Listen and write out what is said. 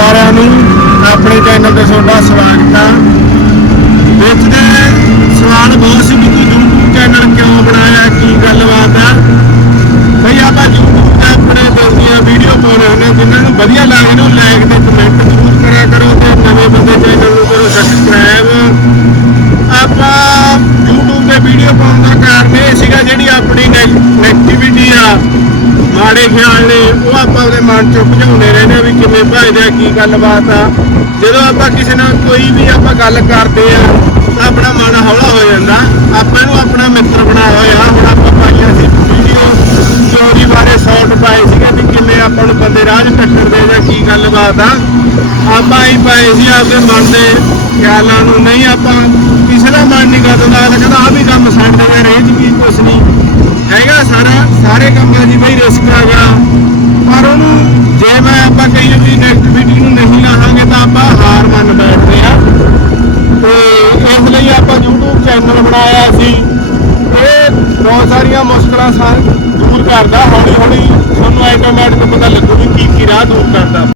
ਸਾਰਿਆਂ ਨੂੰ ਆਪਣੇ ਚੈਨਲ ਤੇ ਤੁਹਾਡਾ ਸਵਾਗਤ ਆ। ਵਿੱਚ ਦੇ ਸਵਾਲ ਬਹੁਤ ਸੀ ਵੀ ਤੂੰ YouTube ਚੈਨਲ ਕਿਉਂ ਬਣਾਇਆ ਕੀ ਗੱਲਬਾਤ ਆ। ਬਈ ਆਪਾਂ YouTube ਤੇ ਆਪਣੇ ਦਿਲ ਦੀਆਂ ਵੀਡੀਓ ਪਾਉਣੇ ਹੁੰਦੇ ਆ, ਜਿਨ੍ਹਾਂ ਨੂੰ ਵਧੀਆ ਲੱਗਦੇ ਨੇ ਉਹ ਲਾਈਕ ਤੇ ਕਮੈਂਟ ਜ਼ਰੂਰ ਕਰਿਆ ਕਰੋ ਤੇ ਨਵੇਂ ਬੰਦੇ ਚੈਨਲ ਨੂੰ ਕਰੋ ਸਬਸਕ੍ਰਾਈਬ ਆਪਾਂ YouTube ਤੇ ਵੀਡੀਓ ਪਾਉਣ ਦਾ ਕਾਰਨ ਇਹ ਸੀਗਾ ਜਿਹੜੀ ਆਪਣੀ ਨੈਗੇਟਿਵਿਟੀ ਆ ਮਾੜੇ ਖਿਆਲ ਨੇ, ਉਹ ਆਪਾਂ ਆਪਣੇ ਮਨ ਚੋਂ ਭਜਾਉਂਦੇ ਰਹਿੰਦੇ ਆ ਵੀ ਕਿਵੇਂ ਭਜਦੇ ਆ, ਕੀ ਗੱਲਬਾਤ ਆ। ਜਦੋਂ ਆਪਾਂ ਕਿਸੇ ਨਾਲ ਕੋਈ ਵੀ ਆਪਾਂ ਗੱਲ ਕਰਦੇ ਆ, ਤਾਂ ਆਪਣਾ ਮਨ ਹੌਲਾ ਹੋ ਜਾਂਦਾ। ਆਪਾਂ ਨੂੰ ਆਪਣਾ ਮਿੱਤਰ ਬਣਾਇਆ ਹੋਇਆ। ਹੁਣ ਆਪਾਂ ਪਾਈਆਂ ਸੀ ਵੀਡੀਓ, ਚੋਰੀ ਬਾਰੇ ਸ਼ਾਰਟ ਪਾਏ ਸੀਗੇ ਵੀ ਕਿਵੇਂ ਆਪਾਂ ਨੂੰ ਬੰਦੇ ਰਾਹ 'ਚ ਟੱਕਰਦੇ ਜਾਂ ਕੀ ਗੱਲਬਾਤ ਆ। ਆਪਾਂ ਹੀ ਪਾਏ ਸੀ ਆਪਦੇ ਮਨ ਦੇ ਖਿਆਲਾਂ ਨੂੰ। ਨਹੀਂ ਆਪਾਂ, ਕਿਸੇ ਦਾ ਮਨ ਨਹੀਂ ਕਰਦਾ ਲੱਗਦਾ ਕਹਿੰਦਾ ਆ ਵੀ ਕੰਮ ਸਾਡੇ ਯਾਰ ਇਹ 'ਚ ਕੀ ਸਾਰਾ ਸਾਰੇ ਕੰਮਾਂ 'ਚ ਬਈ ਰਿਸਕ ਹੈਗਾ ਪਰ ਉਹਨੂੰ ਜੇ ਮੈਂ ਆਪਾਂ ਕਹੀਏ ਵੀ ਨੈਗੇਟਿਵਿਟੀ ਨੂੰ ਨਹੀਂ ਲਾਹਾਂਗੇ ਤਾਂ ਆਪਾਂ ਹਾਰ ਮੰਨ ਬੈਠਦੇ ਆ ਤੇ ਇਸ ਲਈ ਆਪਾਂ YouTube ਚੈਨਲ ਬਣਾਇਆ ਸੀ। ਇਹ ਬਹੁਤ ਸਾਰੀਆਂ ਮੁਸ਼ਕਲਾਂ ਸਾਰ ਦੂਰ ਕਰਦਾ। ਹੌਲੀ ਹੌਲੀ ਤੁਹਾਨੂੰ ਆਟੋਮੈਟਿਕ ਪਤਾ ਲੱਗੂ ਵੀ ਕੀ ਕੀ ਰਾਹ ਦੂਰ ਕਰਦਾ।